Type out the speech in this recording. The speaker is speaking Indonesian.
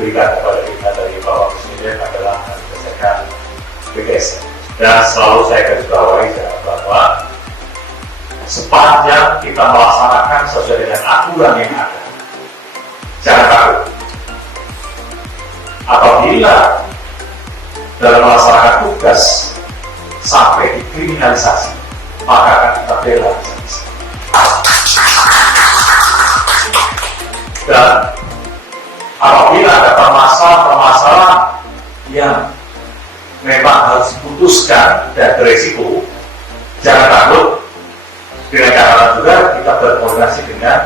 diberikan kepada kita dari Bapak Presiden adalah menyelesaikan BPS. Dan selalu saya garis bawahi bahwa sepanjang kita melaksanakan sesuai dengan aturan yang ada, jangan takut. Apabila dalam melaksanakan tugas sampai dikriminalisasi, maka akan kita bela. Dan apabila ada permasalahan yang memang harus diputuskan dan beresiko, jangan takut. Dengan cara juga kita berkoordinasi dengan